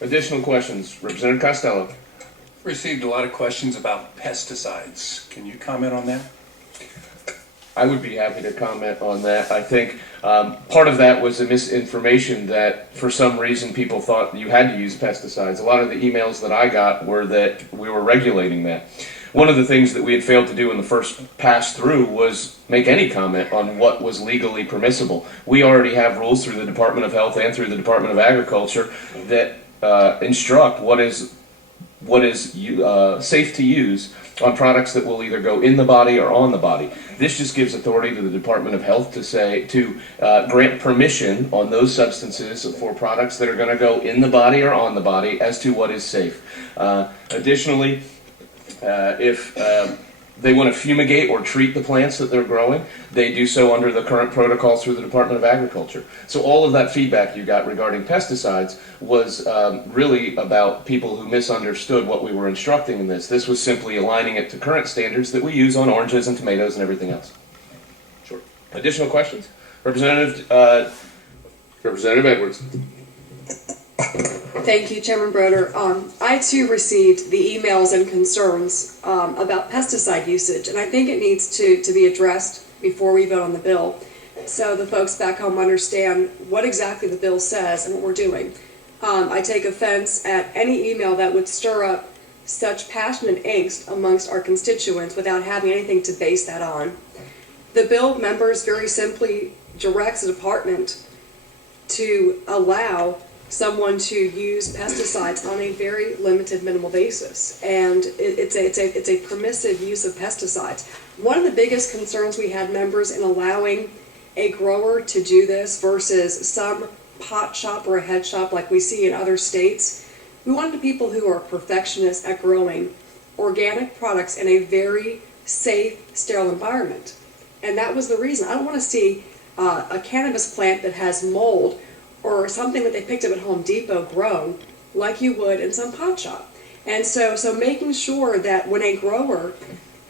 Additional questions? Representative Costello. Received a lot of questions about pesticides. Can you comment on that? I would be happy to comment on that. I think part of that was a misinformation that for some reason people thought you had to use pesticides. A lot of the emails that I got were that we were regulating that. One of the things that we had failed to do in the first pass through was make any comment on what was legally permissible. We already have rules through the Department of Health and through the Department of Agriculture that instruct what is safe to use on products that will either go in the body or on the body. This just gives authority to the Department of Health to grant permission on those substances for products that are going to go in the body or on the body as to what is safe. Additionally, if they want to fumigate or treat the plants that they're growing, they do so under the current protocols through the Department of Agriculture. So all of that feedback you got regarding pesticides was really about people who misunderstood what we were instructing in this. This was simply aligning it to current standards that we use on oranges and tomatoes and everything else. Sure. Additional questions? Representative Edwards. Thank you, Chairman Broder. I too received the emails and concerns about pesticide usage, and I think it needs to be addressed before we vote on the bill, so the folks back home understand what exactly the bill says and what we're doing. I take offense at any email that would stir up such passion and angst amongst our constituents without having anything to base that on. The bill, members, very simply directs the department to allow someone to use pesticides on a very limited minimal basis, and it's a permissive use of pesticides. One of the biggest concerns we had, members, in allowing a grower to do this versus some pot shop or a head shop like we see in other states, we wanted people who are perfectionists at growing organic products in a very safe, sterile environment, and that was the reason. I don't want to see a cannabis plant that has mold or something that they picked up at Home Depot grown like you would in some pot shop. And so making sure that when a grower,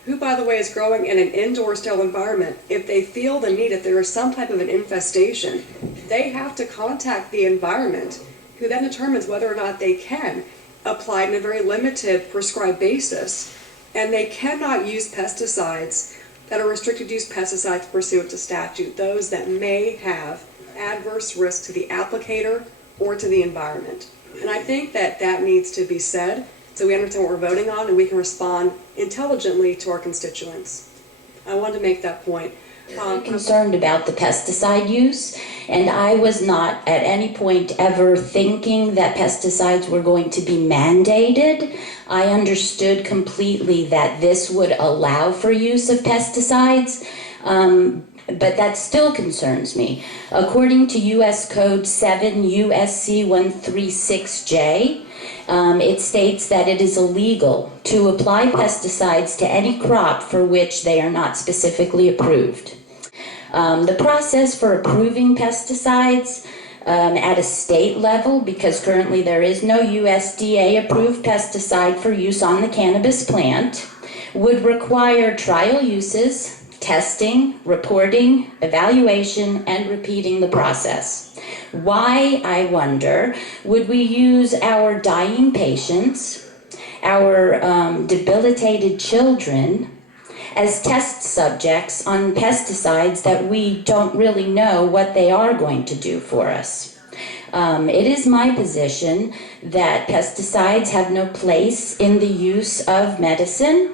who by the way is growing in an indoor sterile environment, if they feel the need, if there is some type of an infestation, they have to contact the environment, who then determines whether or not they can apply in a very limited prescribed basis. And they cannot use pesticides that are restricted use pesticides pursuant to statute, those that may have adverse risk to the applicator or to the environment. And I think that needs to be said so we understand what we're voting on and we can respond intelligently to our constituents. I wanted to make that point. I'm concerned about the pesticide use, and I was not at any point ever thinking that pesticides were going to be mandated. I understood completely that this would allow for use of pesticides, but that still concerns me. According to U.S. Code 7 U.S.C. 136J, it states that it is illegal to apply pesticides to any crop for which they are not specifically approved. The process for approving pesticides at a state level, because currently there is no USDA-approved pesticide for use on the cannabis plant, would require trial uses, testing, reporting, evaluation, and repeating the process. Why, I wonder, would we use our dying patients, our debilitated children, as test subjects on pesticides that we don't really know what they are going to do for us? It is my position that pesticides have no place in the use of medicine.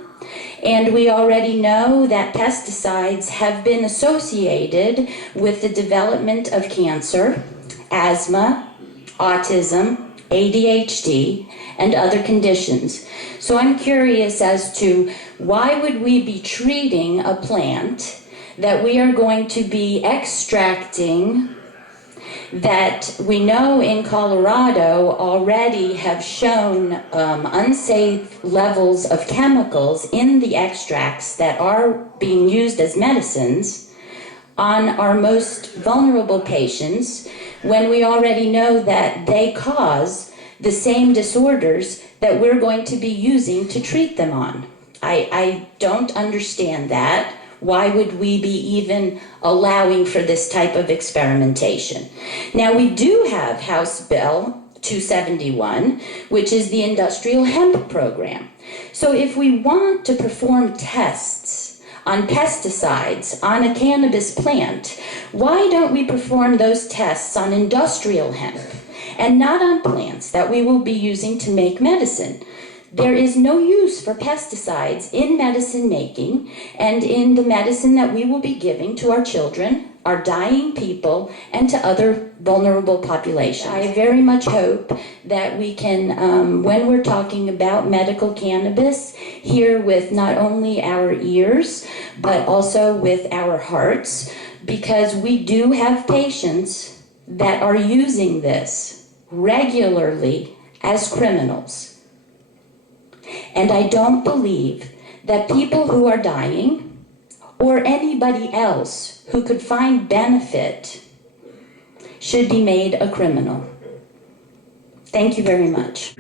And we already know that pesticides have been associated with the development of cancer, asthma, autism, ADHD, and other conditions. So I'm curious as to why would we be treating a plant that we are going to be extracting that we know in Colorado already have shown unsafe levels of chemicals in the extracts that are being used as medicines on our most vulnerable patients, when we already know that they cause the same disorders that we're going to be using to treat them on. I don't understand that. Why would we be even allowing for this type of experimentation? Now, we do have House Bill 271, which is the industrial hemp program. So if we want to perform tests on pesticides on a cannabis plant, why don't we perform those tests on industrial hemp and not on plants that we will be using to make medicine? There is no use for pesticides in medicine making and in the medicine that we will be giving to our children, our dying people, and to other vulnerable populations. I very much hope that we can, when we're talking about medical cannabis, hear with not only our ears, but also with our hearts, because we do have patients that are using this regularly as criminals. And I don't believe that people who are dying or anybody else who could find benefit should be made a criminal. Thank you very much.